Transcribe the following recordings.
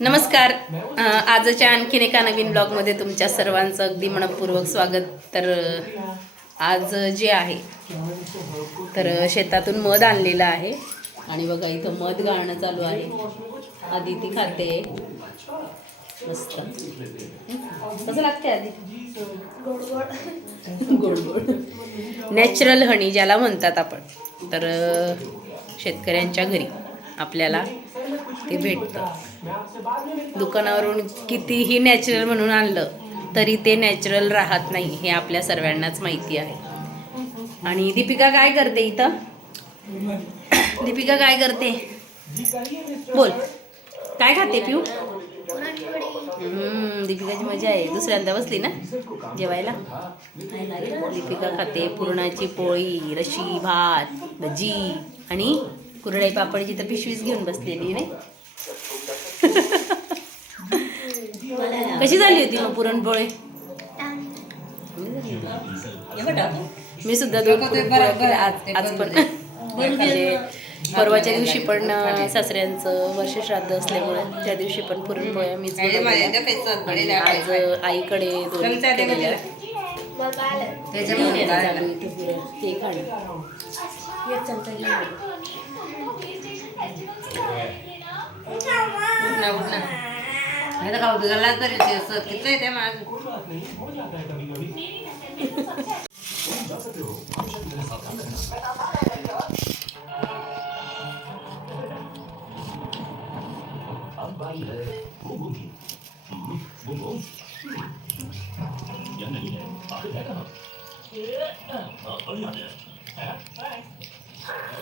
नमस्कार. आजच्या आणखीन एका नवीन ब्लॉगमध्ये तुमच्या सर्वांचं अगदी मनपूर्वक स्वागत. तर आज जे आहे तर शेतातून मध आणलेलं आहे. आणि बघा इथं मध गाळणं चालू आहे. आधी ती खाते. मस्त. कसं लागते आधी गोड गोड नॅचरल हनी ज्याला म्हणतात आपण. तर शेतकऱ्यांच्या घरी आपल्याला ते भेटतं. दुकानावरून कितीही नॅचरल म्हणून आणलं तरी ते नॅचरल राहत नाही हे आपल्या सर्वांनाच माहिती आहे. आणि दीपिका काय करते इथं? दीपिका काय करते? बोल. काय खाते पिऊ? दीपिकाची मजा आहे. दुसऱ्यांदा बसली ना? जेवायला? दीपिका खाते पुरणाची पोळी रशी भात भजी आणि कुरडाई पापडची तर पिशवीच घेऊन बसलेली नाही? कशी झाली होती मग पुरणपोळी? मी सुद्धा दोन आज आज पण परवाच्या दिवशी पण सासऱ्यांचं वर्षश्राद्ध असल्यामुळे त्या दिवशी पण पुरणपोळ्या मीच बनवलेल्या. आणि आज अं, आईकडे दोन केलेल्या.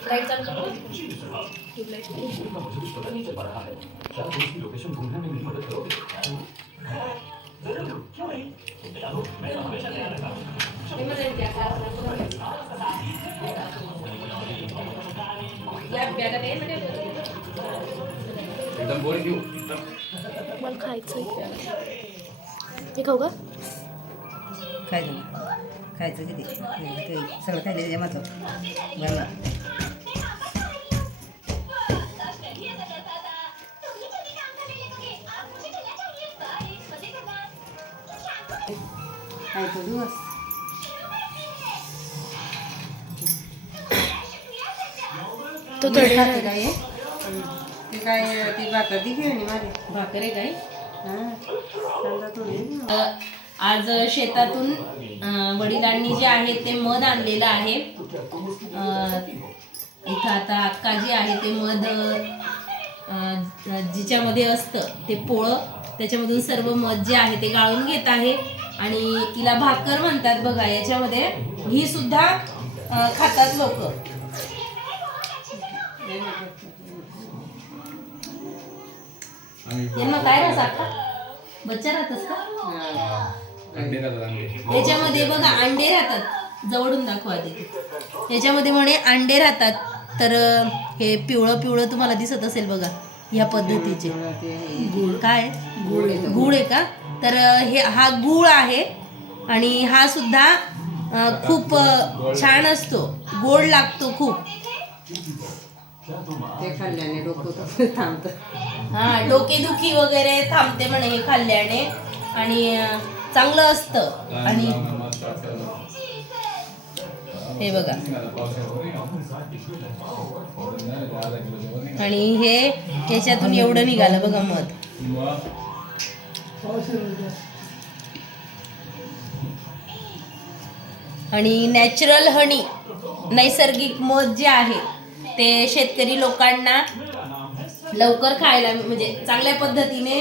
त्याच्यामध्ये चालू आहे इथे पुरण. ते खाणं. उठना उठना नाही तर का उठला तरी ते असं किती आहे ते माझं एकदम बोरिंग घेऊ मला खायचं हे खाऊ का खायचं खायचं किती ते सगळं खायचं त्याच्या खायचं दिवस तो थोडे खाते काय हे? ती काय ती भाकर ती खेळणी माझी भाकर आहे काय हां कांदा थोडी अ, आज शेतातून अ, वडिलांनी जे आहे ते मध आणलेलं आहे अ, इथं आता अक्का जी आहे ते मध अ, जिच्यामध्ये असतं ते पोळं त्याच्यामधून सर्व मध जे आहे ते गाळून घेत आहे आणि तिला भाकर म्हणतात बघा याच्यामध्ये ही सुद्धा खातात लोक. यांना काय रस अक्का बच्चा राहतस का? राहतात याच्यामध्ये बघा अंडे राहतात. जवळून दाखवा आधी. याच्यामध्ये म्हणे अंडे राहतात. तर हे पिवळं पिवळं तुम्हाला दिसत असेल बघा ह्या पद्धतीचे. गुळ काय? गुळ गुळ आहे का? तर हे हा गुळ आहे आणि हा सुद्धा खूप छान असतो. गोड लागतो खूप. ते खाल्ल्याने डोकं थांबतं. हा डोकेदुखी वगैरे थांबते म्हणे हे खाल्ल्याने. आणि चांगलं असतं. आणि हे बघा. आणि हे याच्यातून एवढं निघालं बघा मध. आणि नॅचरल हनी नैसर्गिक मध जे आहे ते शेतकरी लोकांना लवकर खायला म्हणजे चांगल्या पद्धतीने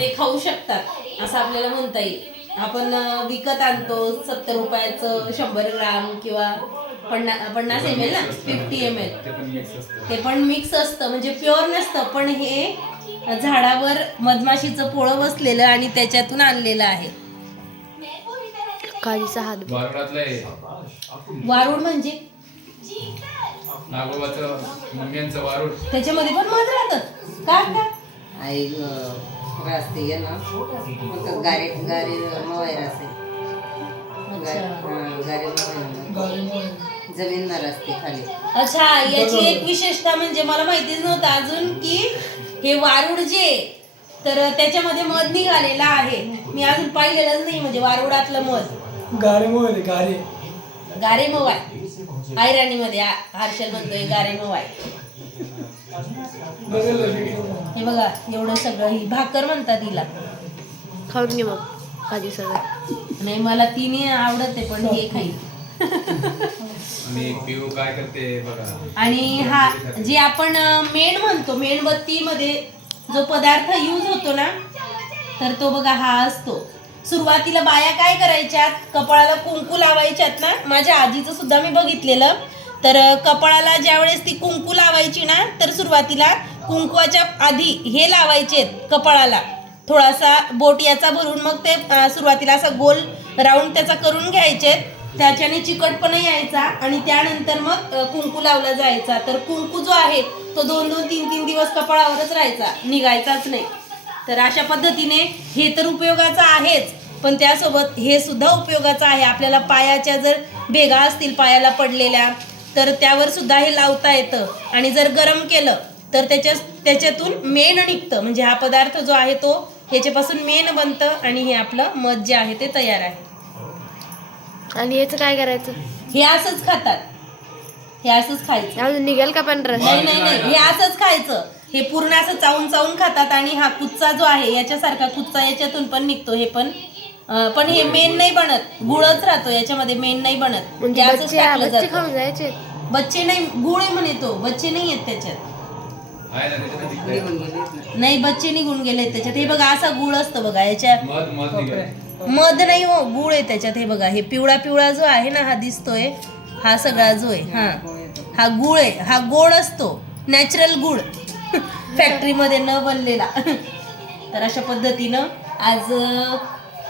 ते खाऊ शकतात असं आपल्याला म्हणता येईल. आपण विकत आणतो सत्तर रुपयाचं शंभर ग्राम किंवा पन्ना पन्नास एम एल ना? फिफ्टी एम एल ते पण मिक्स असतं. ते पण मिक्स असतं. म्हणजे प्युअर नसतं पण हे झाडावर मधमाशीचं पोळं बसलेलं आणि त्याच्यातून आणलेलं आहे. काजीचा हात वारुळ म्हणजे? त्याच्यामध्ये पण मध राहतं का का? आई रास्ते आहे ना. गारे गारे मवाय रास्ते गारे मवाय जमीनदार असते खाली. अच्छा याची एक विशेषता म्हणजे मला माहितीच नव्हतं अजून की हे वारुड जे तर त्याच्यामध्ये मध निघालेला आहे. मी अजून पाहिलेलंच नाही म्हणजे वारुडातलं मध. गारे मोहले गारे. गारे मवाय आयराणीमध्ये आ- हर्षल म्हणतोय गारे मवाय हे बघा एवढं सगळं ही भाकर म्हणतात हिला. खाऊन घे मग भाजी सगळं. नाही मला तिने आवडत आहे पण हे खाईल. आणि पिऊ काय करते बघा. आणि हा जे आपण मेण म्हणतो मेणबत्तीमध्ये जो पदार्थ यूज होतो ना तर तो बघा हा असतो. सुरुवातीला बाया काय करायच्यात कपाळाला कुंकू लावायच्यात ना माझ्या आजीचं सुद्धा मी बघितलेलं. तर कपाळाला ज्यावेळेस ती कुंकू लावायची ना तर सुरुवातीला कुंकवाच्या आधी हे लावायचे कपाळाला. थोडासा बोट याचा भरून मग ते सुरुवातीला असा गोल राऊंड त्याचा करून घ्यायचे त्याच्याने चिकटपणा यायचा आणि त्यानंतर मग कुंकू लावला जायचा. तर कुंकू जो आहे तो दोन दोन तीन तीन दिवस कपाळावरच राहायचा. निघायचाच नाही. तर अशा पद्धतीने हे तर उपयोगाचं आहेच पण त्यासोबत हे सुद्धा उपयोगाचं आहे. आपल्याला पायाच्या जर भेगा असतील पायाला पडलेल्या तर त्यावर सुद्धा हे लावता येतं. आणि जर गरम केलं तर त्याच्या त्याच्यातून मेण निघतं. म्हणजे हा पदार्थ जो आहे तो ह्याच्यापासून मेण बनतं आणि हे आपलं मध जे आहे ते तयार आहे. आणि याचं काय करायचं? हे असंच खातात. हे असंच खायचं. अजून निघेल का पण रस? नाही नाही नाही. हे असंच खायचं. हे पूर्ण असं चावून चावून खातात आणि हा कुच्चा जो आहे याच्यासारखा कुच्चा याच्यातून पण निघतो हे पण. अं, पण हे मेन नाही बनत. गुळच राहतो याच्यामध्ये मेन नाही बनत. हे म्हणजे असंच बच्चे टाकलं बच्चे जातं. खाऊन जायचे? बच्चे नाही गुळ आहे म्हणे तो. बच्चे नाही आहेत त्याच्यात. नाही बच्चे निघून गेले त्याच्यात. हे बघा असा गुळ असतो बघा याच्या मध मध निघाल. मध नाही हो गुळ आहे त्याच्यात. हे बघा हे पिवळा पिवळा जो आहे ना हा दिसतोय हा सगळा जो आहे हा. हा गुळ आहे हा गोड असतो नॅचरल गुळ. फॅक्टरीमध्ये न बनलेला. तर अशा पद्धतीनं आज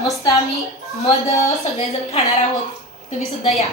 मस्त आम्ही मध सगळेजण खाणार आहोत. तुम्ही सुद्धा या.